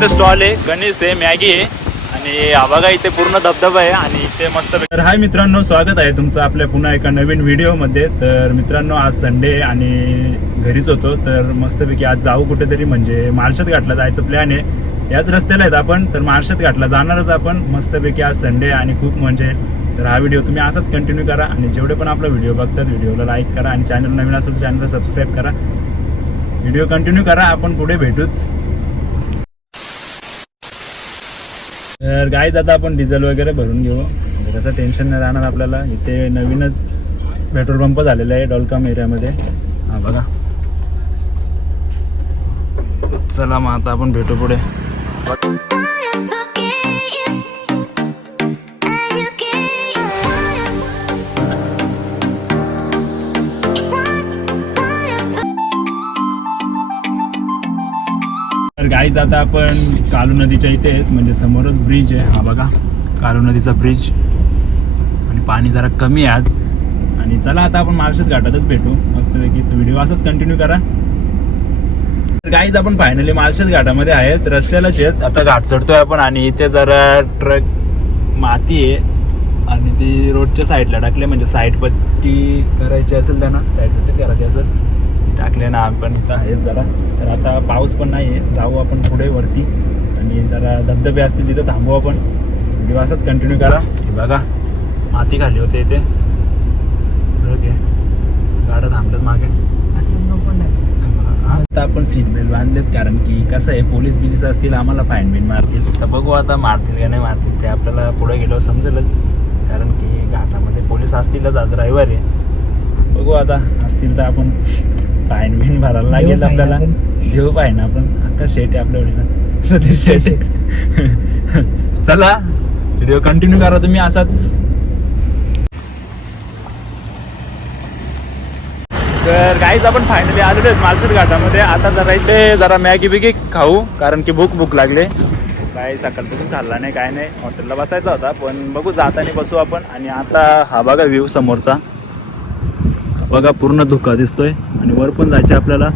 इथे स्टॉल आहे. गणेश आहे मॅगी आहे. आणि हा बघा इथे पूर्ण धबधबा आहे आणि इथे मस्त तर हाय मित्रांनो स्वागत आहे तुमचं आपल्या पुन्हा एका नवीन व्हिडिओमध्ये. तर मित्रांनो आज संडे आणि घरीच होतो. तर मस्तपैकी आज जाऊ कुठेतरी म्हणजे माळशेत घाटला जायचं प्लॅन आहे. याच रस्त्याला आहेत आपण तर माळशेत घाटला जाणारच आपण. मस्तपैकी आज संडे आणि खूप म्हणजे तर हा व्हिडिओ तुम्ही असाच कंटिन्यू करा. आणि जेवढे पण आपला व्हिडिओ बघतात व्हिडिओला लाईक करा. आणि चॅनल नवीन असेल तर चॅनलला सबस्क्राईब करा. व्हिडिओ कंटिन्यू करा. आपण पुढे भेटूच. तर गाईज आता आपण डिझेल वगैरे भरून घेऊ. म्हणजे कसं टेन्शन नाही राहणार आपल्याला. इथे नवीनच पेट्रोल पंप झालेला आहे डॉलकाम एरियामध्ये. हा बघा. चला मग आता आपण भेटू पुढे. तर गाईज आता आपण कालू नदीच्या इथे आहेत. म्हणजे समोरच ब्रिज आहे. हा बघा कालू नदीचा ब्रिज आणि पाणी जरा कमी आहे आज. आणि चला आता आपण मार्शत घाटातच भेटू. मस्तपैकी तो व्हिडिओ असाच कंटिन्यू करा. तर गाईज आपण फायनली मालशेत घाटामध्ये आहेत. रस्त्यालाच आहेत. आता घाट चढतोय आपण आणि इथे जरा ट्रक माती आहे. आणि ती रोडच्या साईडला टाकली म्हणजे साईड पट्टी करायची असेल त्यांना साईड पट्टीच करायची असेल. टाकले ना आपण इथं आहेत जरा. तर आता पाऊस पण नाही आहे जाऊ आपण पुढे वरती. आणि जरा धबधबे असतील तिथं थांबू आपण. व्हिडिओ असाच कंटिन्यू करा. हे बघा माती खाली होते इथे. ओके गाड्या थांबल्यात मागे. आता आपण सीट बेल्ट बांधलेत कारण की कसं आहे पोलीस बिलीस असतील आम्हाला फाईन बिन मारतील. तर बघू आता मारतील का नाही मारतील ते आपल्याला पुढे गेल्यावर समजेलच. कारण की घाटामध्ये पोलीस असतीलच आज रविवार. आहे बघू आता असतील तर आपण फाईन बिन भरायला लागेल आपल्याला. घेऊ फाईन आपण. आता शेट आहे आपल्या वडीला सतीश शेट. चला व्हिडिओ कंटिन्यू करा तुम्ही असाच. तर काहीच आपण फायनली आलेलो आहेत मालशेत घाटामध्ये. आता जरा इथे जरा मॅगी बिगी खाऊ कारण की भूक भूक लागले. काय सकाळपासून खाल्ला नाही काय नाही. हॉटेलला बसायचा होता पण बघू जाताना बसू आपण. आणि आता हा बघा व्ह्यू समोरचा. बघा पूर्ण धुका दिसतोय. आणि वर पण जायचे आपल्याला.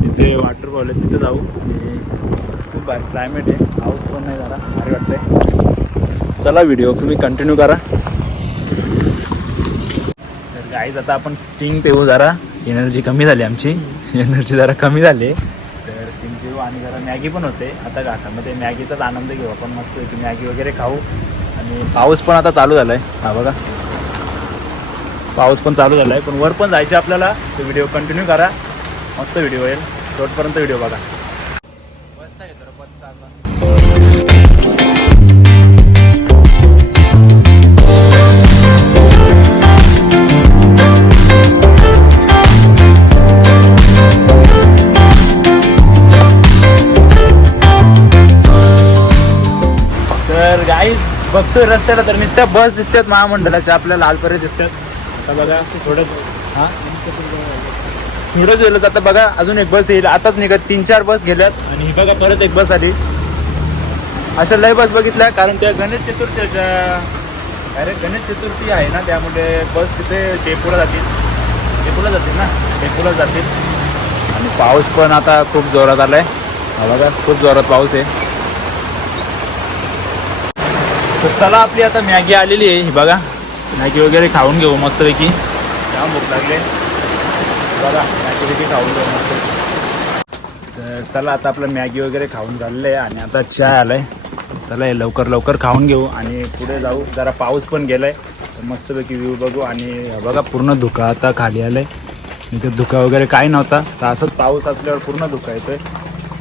तिथे वॉटरफॉल आहे तिथे जाऊ. आणि खूप भारी क्लायमेट आहे. पाऊस पण नाही जरा भारी वाटतंय. चला व्हिडिओ तुम्ही कंटिन्यू करा. तर गाईज आता आपण स्टिंग पेऊ जरा. एनर्जी कमी झाली आमची. एनर्जी जरा कमी झाली. तर स्टिंग पेऊ आणि जरा मॅगी पण होते. आता घाटामध्ये मॅगीचाच आनंद घेऊ आपण. मस्त मॅगी वगैरे खाऊ. आणि पाऊस पण आता चालू झालाय. हा बघा. पाऊस पण चालू झालाय पण वर पण जायचे आपल्याला. तो व्हिडिओ कंटिन्यू करा. मस्त व्हिडिओ येईल शेवटपर्यंत व्हिडिओ बघा. तर गाईज बघतोय रस्त्याला तर नुसत्या बस दिसतात महामंडळाच्या. आपल्या लालपरे दिसतात. आता बघा थोडं हा? थोडंच गेलं आता बघा अजून एक बस येईल. आताच निघत. तीन चार बस गेल्यात. आणि ही बघा परत एक बस आली. अशा लय बस बघितल्या कारण त्या गणेश चतुर्थीच्या अरे गणेश चतुर्थी आहे ना त्यामुळे बस तिथे डेपोला जातील. डेपोला जातील ना? डेपोला जातील. आणि पाऊस पण आता खूप जोरात आलाय. हा बघा खूप जोरात पाऊस आहे. तर चला आपली आता मॅगी आलेली आहे. ही बघा. मॅगी वगैरे खाऊन घेऊ मस्तपैकी. छान भूक लागले. बघा मॅगी वगैरे खाऊन घेऊ मस्त. तर चला आता आपलं मॅगी वगैरे खाऊन झालेलं आहे आणि आता चहा आलाय. चला हे लवकर लवकर खाऊन घेऊ आणि पुढे जाऊ. जरा पाऊस पण गेलाय. तर मस्तपैकी व्ह्यू बघू आणि बघा पूर्ण धुका आता खाली आलाय. इथे धुका वगैरे काही नव्हता. तर असंच पाऊस असल्यावर पूर्ण धुका येतोय.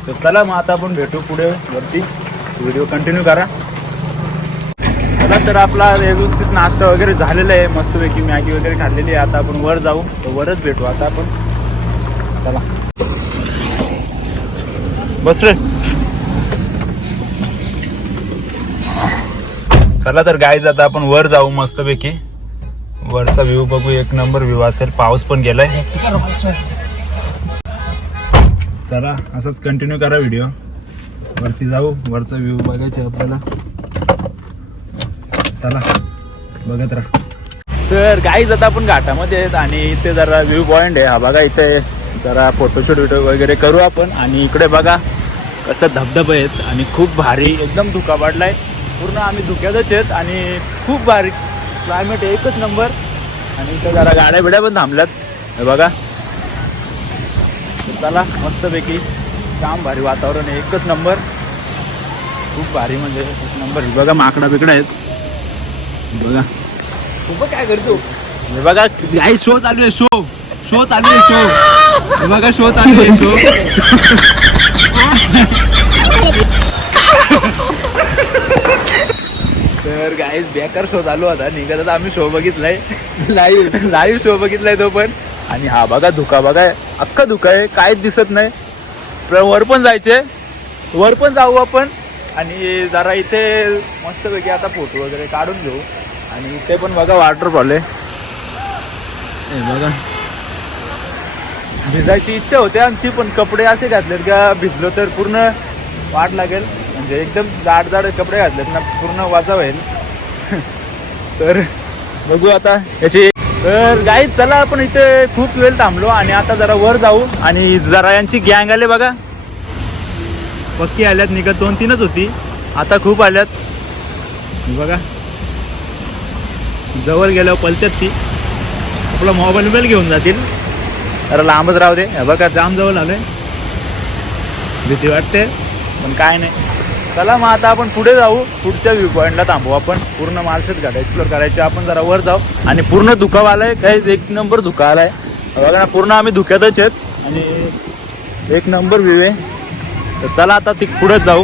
तर चला मग आता आपण भेटू पुढे वरती. व्हिडिओ कंटिन्यू करा. चला तर आपला व्यवस्थित नाश्ता वगैरे झालेला आहे. मस्तपैकी मॅगी वगैरे खाल्लेली आहे. आता आपण वर जाऊ. तर वरच भेटू. आता आपण चला. बस रे. चला तर गाईज आता आपण वर जाऊ मस्तपैकी. वरचा व्ह्यू बघू. एक नंबर व्ह्यू असेल. पाऊस पण गेलाय. चला असंच कंटिन्यू करा व्हिडिओ वरती जाऊ. वरचा व्ह्यू बघायचे आपल्याला. चला बघत राहा. तर गाईज आता आपण घाटामध्ये आहेत आणि इथे जरा व्ह्यू पॉइंट आहे. हा बघा इथे जरा फोटोशूट विटो वगैरे करू आपण. आणि इकडे बघा कसं धबधबे आहेत आणि खूप भारी एकदम धुका पडलाय. पूर्ण आम्ही धुक्यातच आहेत आणि खूप भारी क्लायमेट एकच नंबर आणि इथे जरा गाड्या बिड्या पण थांबल्यात. हे बघा. चला मस्तपैकी काम भारी वातावरण आहे एकच नंबर खूप भारी म्हणजे एक नंबर हे बघा माकडा बिकडा आहेत. बघा. खूप काय करतो? बघा काही शो चालू आहे शो. शो चालू आहे शो. बघा शो चालू आहे शो. तर गाईज बेकार शो चालू होता. निघत आता आम्ही शो बघितलाय. लाईव्ह लाईव्ह शो बघितलाय तो पण. आणि हा बघा धुका बघा. अख्खा धुका आहे काहीच दिसत नाही. प्र- वर पण जायचे वर पण जाऊ आपण. आणि जरा इथे मस्तपैकी आता फोटो वगैरे काढून घेऊ. आणि इथे पण बघा वॉटरफॉल आहे. हे बघा. भिजायची इच्छा होते आमची पण कपडे असे घातलेत का भिजलो तर पूर्ण वाट लागेल. म्हणजे एकदम जाड जाड कपडे घातलेत ना पूर्ण वाजा होईल. तर बघू आता याची. तर गाई चला आपण इथे खूप वेळ थांबलो आणि आता जरा वर जाऊ आणि जरा यांची गँग आले बघा. पक्की आल्यात निघत दोन तीनच होती. आता खूप आल्यात. बघा. जवळ गेल्यावर पलत्यात ती. आपला मोबाईल बिल घेऊन जातील. जरा लांबच राहू दे. बघा जाम जवळ आलोय. भीती वाटते. पण काय नाही. चला मग आता आपण पुढे जाऊ. पुढच्या व्ह्यू पॉईंटला थांबू आपण. पूर्ण मालशेत घाट एक्सप्लोर करायचे. आपण जरा वर जाऊ. आणि पूर्ण धुकाव आलाय काही एक नंबर धुका आलाय बघा ना पूर्ण आम्ही धुक्यातच आहेत. आणि एक नंबर व्ह्यू आहे. तर चला आता ती पुढेच जाऊ.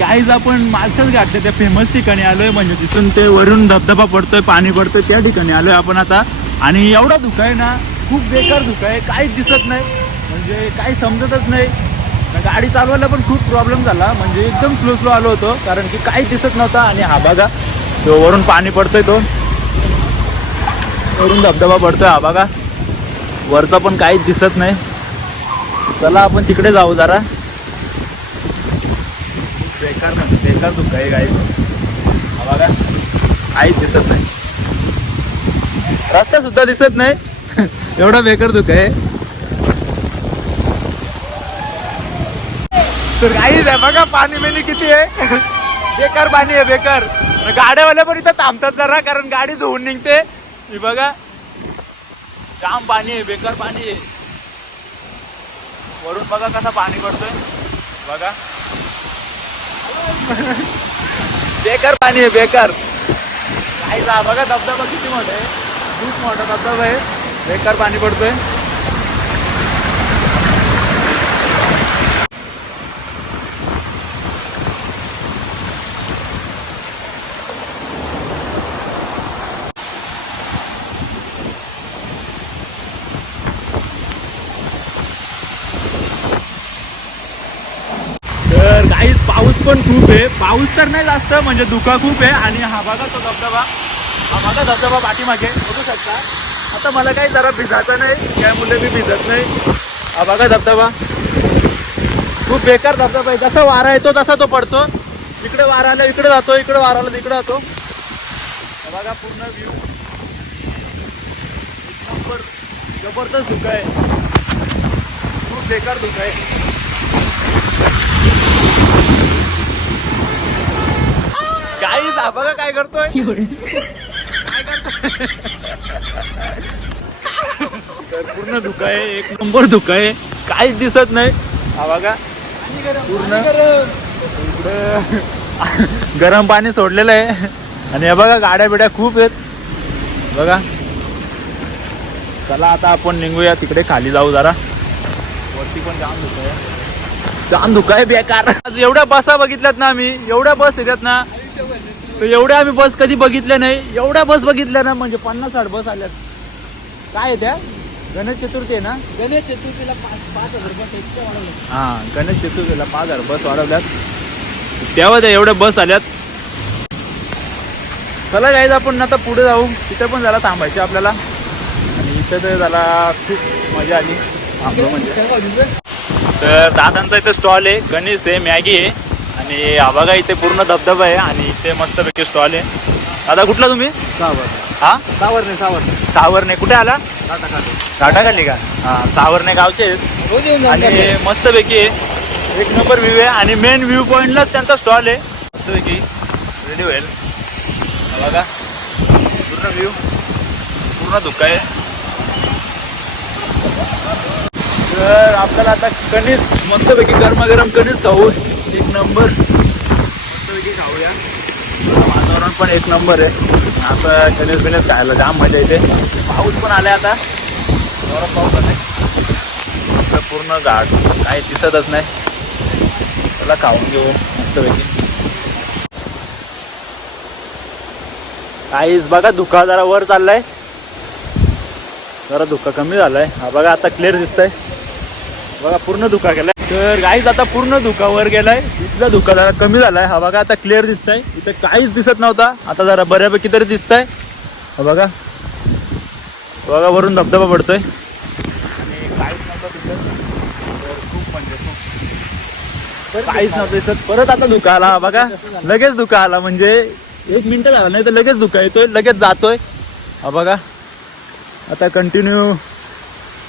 गाईज काहीच आपण मालसाच गाठले त्या फेमस ठिकाणी आलोय म्हणजे तिथून ते वरून धबधबा पडतोय पाणी पडतोय त्या ठिकाणी आलोय आपण आता. आणि एवढा धुका आहे ना खूप बेकार धुका आहे काहीच दिसत नाही. म्हणजे काही समजतच नाही. गाडी चालवायला पण खूप प्रॉब्लेम झाला. म्हणजे एकदम स्लो स्लो आलो होतो कारण की काहीच दिसत नव्हता. आणि हा बघा तो वरून पाणी पडतोय तो. वरून धबधबा पडतोय हा बघा. वरचा पण काहीच दिसत नाही. चला आपण तिकडे जाऊ जरा. बेकार ना बेकार दुःख आहे गाई बघा. काहीच दिसत नाही. रस्ता सुद्धा दिसत नाही. एवढा बेकार दुःख आहे. तर काहीच आहे बघा पाणी मेली किती आहे. बेकार पाणी आहे बेकार. गाड्यावाले पण इथं थांबतात जरा कारण गाडी धुवून निघते. ही बघा. जाम पाणी आहे बेकार पाणी आहे. वरून बघा कसा पाणी पडतोय. बघा. बेकार पाणी आहे बेकार. काही जा बघा धबधबा किती मोठा आहे. खूप मोठा धबधबा आहे. बेकार पाणी पडतोय तर काहीच पाऊस पण खूप आहे. पाऊस तर नाही जास्त म्हणजे धुका खूप आहे. आणि हा बघा तो धबधबा. हा बघा धबधबा पाठीमागे. बघू शकता. आता मला काही जरा भिजायचं नाही. त्यामुळे मी भिजत नाही. हा बघा धबधबा. खूप बेकार धबधबा आहे. जसा वारा येतो तसा तो पडतो. इकडे वाराला इकडे जातो. इकडे वाराला तिकडे जातो. हा बघा पूर्ण व्ह्यू नंबर जबरदस्त धुका आहे. खूप बेकार धुका आहे. बघा काय करतोय? काय करतोय? तर पूर्ण धुका आहे एक नंबर धुका आहे. काहीच दिसत नाही. हा बघा. पूर्ण. इकडं गरम पाणी सोडलेलं आहे. आणि हे बघा गाड्या बिड्या खूप आहेत. बघा. चला आता आपण निघूया. तिकडे खाली जाऊ जरा. वरती पण जाम धुका आहे. जाम धुका आहे बेकार. आज एवढ्या बसा बघितल्यात ना आम्ही. एवढ्या बस येतात ना. तर एवढ्या आम्ही बस कधी बघितल्या नाही. एवढ्या बस बघितल्या ना म्हणजे पन्नास साठ बस आल्यात. काय आहे त्या? गणेश चतुर्थी आहे ना? गणेश चतुर्थीला पाच पाच हजार रुपये एक्स्ट्रा वाढवले हा गणेश चतुर्थीला पाच हजार बस वाढवल्यात. तेव्हा त्या एवढ्या बस आल्यात. चला गाईज आपण आता पुढे जाऊ. तिथे पण जरा थांबायचे आपल्याला. आणि इथं तर जरा खूप मजा आली. थांबलो म्हणजे. तर दादांचा इथे स्टॉल आहे. गणेश आहे मॅगी आहे. आणि हा बघा इथे पूर्ण धबधबा आहे आणि इथे मस्तपैकी स्टॉल आहे. दादा कुठला तुम्ही? सावर हा? सावरणे सावरणे. सावरणे. कुठे आला? टाटा घाटाखाली का? हा सावरणे गावचे आहेत. रोज येऊन जाऊन आणि करते. मस्तपैकी आहे एक नंबर व्ह्यू आहे आणि मेन व्ह्यू पॉईंटलाच त्यांचा स्टॉल आहे. मस्तपैकी रेडी होईल. हा बघा. पूर्ण व्ह्यू पूर्ण धुका आहे. तर आपल्याला आता कणीस मस्तपैकी गरमागरम कणीस खाऊ. एक नंबर. मस्तपैकी खाऊया. वातावरण पण एक नंबर आहे. असं कणीस बिनेस खायला जाम मजा येते. पाऊस पण आला आता. जोरात पाऊस आलाय. इकडं पूर्ण घाट काही दिसतच नाही. त्याला खाऊन घेऊ मस्तपैकी. काहीच बघा धुका जरा वर चाललाय. जरा धुका कमी झालाय. हा बघा आता क्लिअर दिसतंय. बघा पूर्ण धुका गेलाय. तर गाईज आता पूर्ण धुकावर गेलाय. इथला धुका जरा कमी झालाय. हा बघा आता क्लिअर दिसत आहे इथे काहीच दिसत नव्हता. आता जरा बऱ्यापैकी तरी दिसत हा बघा. बघा वरून धबधबा पडतोय. आणि काहीच नव्हतं दिसत. खूप म्हणजे खूप काहीच नव्हतं दिसत परत आता धुका आला. हा बघा लगेच धुका आला. म्हणजे एक मिनटं झाला नाही तर लगेच धुका येतोय लगेच जातोय. हा बघा. आता कंटिन्यू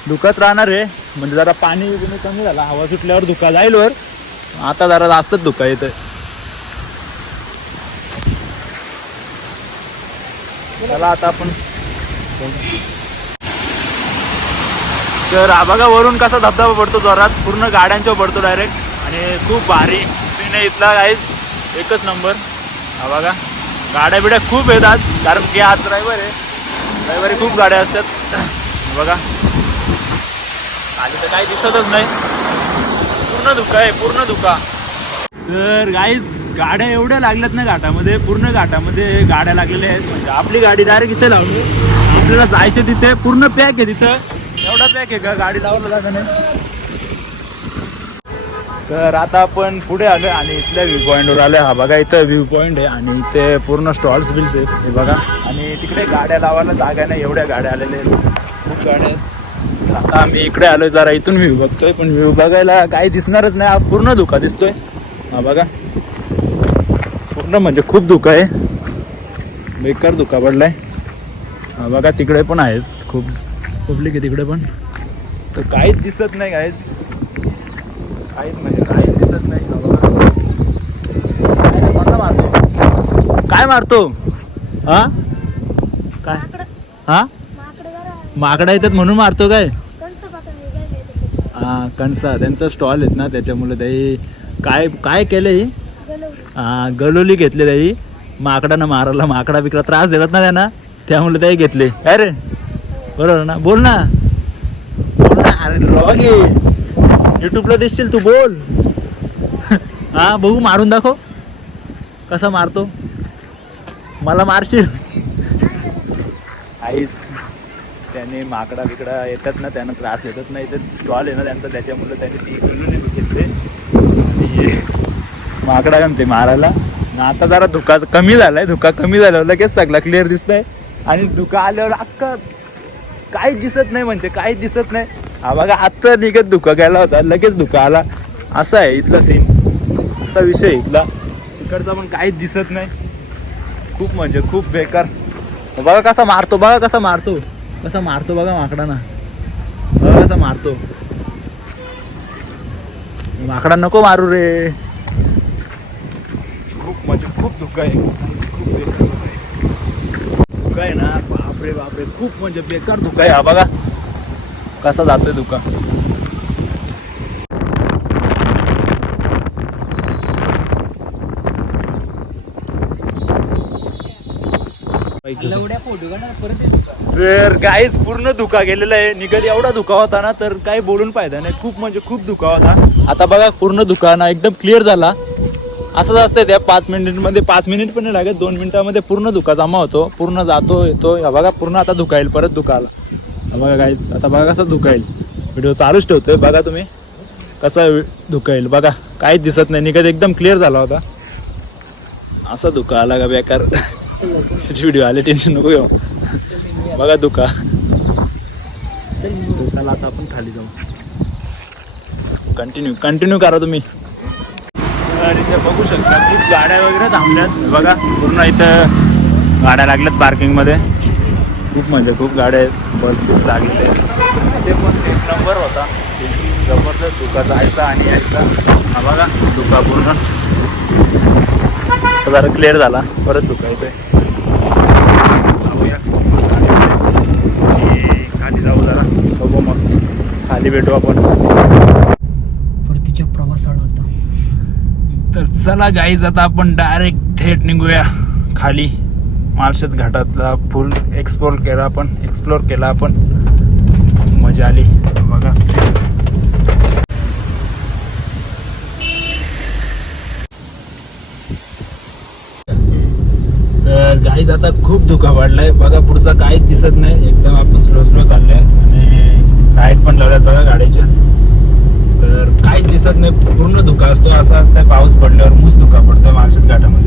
धुकत राहणार आहे. म्हणजे जरा पाणी बिणी कमी झाला हवा सुटल्यावर धुका जाईल वर. आता जरा जास्तच धुका येत चला आता आपण तर बघा वरून कसा धबधबा पडतो जोरात. पूर्ण गाड्यांच्या पडतो डायरेक्ट आणि खूप भारी सीन आहे इथला काहीच एकच नंबर हा बघा. गाड्या बिड्या खूप आहेत आज कारण की आज ड्रायव्हर आहे. ड्रायव्हर खूप गाड्या असतात. बघा. खाली तर काही दिसतच नाही. पूर्ण धुका आहे पूर्ण धुका. तर गाईज गाड्या एवढ्या लागल्यात ना घाटामध्ये पूर्ण घाटामध्ये गाड्या लागलेल्या आहेत. म्हणजे आपली गाडी डायरेक्ट इथे लावली. आपल्याला जायचं तिथे पूर्ण पॅक आहे तिथं. एवढा पॅक आहे का? गाडी लावलं जागा नाही. तर आता आपण पुढे आलो आणि इथल्या व्ह्यू पॉईंटवर आलो हा बघा इथं व्ह्यू पॉईंट आहे आणि इथे पूर्ण स्टॉल्स बिल्स आहेत. हे बघा. आणि तिकडे गाड्या लावायला जागा नाही एवढ्या गाड्या आलेल्या आहेत. खूप गाड्या आहेत. आता आम्ही इकडे आलोय जरा इथून व्ह्यू बघतोय पण व्ह्यू बघायला काही दिसणारच नाही. हा पूर्ण धुका दिसतोय. हा बघा. पूर्ण म्हणजे खूप धुका आहे. बेकार धुका पडलाय. हा बघा तिकडे पण आहेत. खूप पब्लिक आहे तिकडे पण. तर काहीच दिसत नाही काहीच. काहीच म्हणजे काहीच दिसत नाही. बघा. मारतो? काय मारतो? हा? काय? हा? माकडा येतात म्हणून मारतो काय? हा कणसा त्यांचा स्टॉल आहेत ना त्याच्यामुळे त्याही काय काय केलं ही? हा गलोली घेतली त्याही. माकडानं मारायला माकडा बिकडा त्रास देतात ना त्यांना. त्यामुळे त्याही घेतले. काय रे बरोबर ना? बोल ना. बोल ना. अरे लॉग युट्यूबला दिसशील तू बोल. हा बघू मारून दाखव. कसा मारतो? मला मारशील? आईच त्याने माकडा बिकडा येतात ना त्यांना त्रास देतात नाही तर स्टॉल आहे ना त्यांचा त्याच्यामुळं त्याने ती बोलून घेतले. आणि माकडा म्हणते मारायला. आता जरा धुका कमी झालाय धुका कमी झाल्यावर लगेच सगळा क्लिअर दिसतंय. आणि धुका आल्यावर अख्खा काहीच दिसत नाही म्हणजे काहीच दिसत नाही. हा बघा आत्ता निघत धुका गेला होता लगेच धुका आला. असा आहे इथला सीन असा विषय इथला. इकडचा पण काहीच दिसत नाही. खूप म्हणजे खूप बेकार. बघा कसा मारतो बघा कसा मारतो. कसा मारतो बघा माकडाना. बघा कसा मारतो. माकडा नको मारू रे. खूप म्हणजे खूप धुका आहे. खूप आहे. ना. बापरे बापरे. खूप म्हणजे बेकार धुका आहे हा बघा. कसा जातोय धुका फोटो का ना परत? तर काहीच पूर्ण धुका गेलेला आहे. निगत एवढा धुका होता ना तर काही बोलून फायदा नाही. खूप म्हणजे खूप धुका होता. आता बघा पूर्ण धुका ना एकदम क्लिअर झाला. असंच असतंय त्या पाच मिनिटमध्ये पाच मिनिट पण नाही लागत दोन मिनिटामध्ये पूर्ण धुका जमा होतो. पूर्ण जातो येतो. या बघा पूर्ण आता धुका येईल परत धुका आला. बघा काहीच आता बघा कसं दुखाईल व्हिडिओ चालूच ठेवतोय. बघा तुम्ही कसा दुखाईल बघा काहीच दिसत नाही. निघत एकदम क्लिअर झाला होता. असा धुका आला का बेकार? तुझे व्हिडिओ आले टेन्शन नको घेऊ. बघा धुका चला आता आपण खाली जाऊ. कंटिन्यू कंटिन्यू करा तुम्ही. इथे बघू शकता खूप गाड्या वगैरे थांबल्यात. बघा पूर्ण इथं गाड्या लागल्यात पार्किंगमध्ये खूप म्हणजे खूप गाड्या आहेत. बस बिस आहेत. ते पण एक नंबर होता. जबरदस्त धुका जायचा आणि यायचा. हा बघा धुका पूर्ण. जरा क्लिअर झाला. परत येतोय जाऊया. आणि खाली जाऊ जरा. बघू मग. खाली भेटू आपण. परतीच्या प्रवासाला होता तर चला गाईज आता आपण डायरेक्ट थेट निघूया. खाली. माळशेत घाटातला फुल एक्सप्लोर केला आपण. एक्सप्लोर केला आपण. मजा आली. बघा तर गाईज आता खूप धुका वाढलाय. बघा पुढचा काहीच दिसत नाही. एकदम आपण स्लो स्लो चाललोय. आणि लाइट पण लावल्यात बघा गाडीच्या. तर काहीच दिसत नाही. पूर्ण धुका असतो. असा असतंय पाऊस पडल्यावर मूस धुका पडतो माळशेत घाटामध्ये.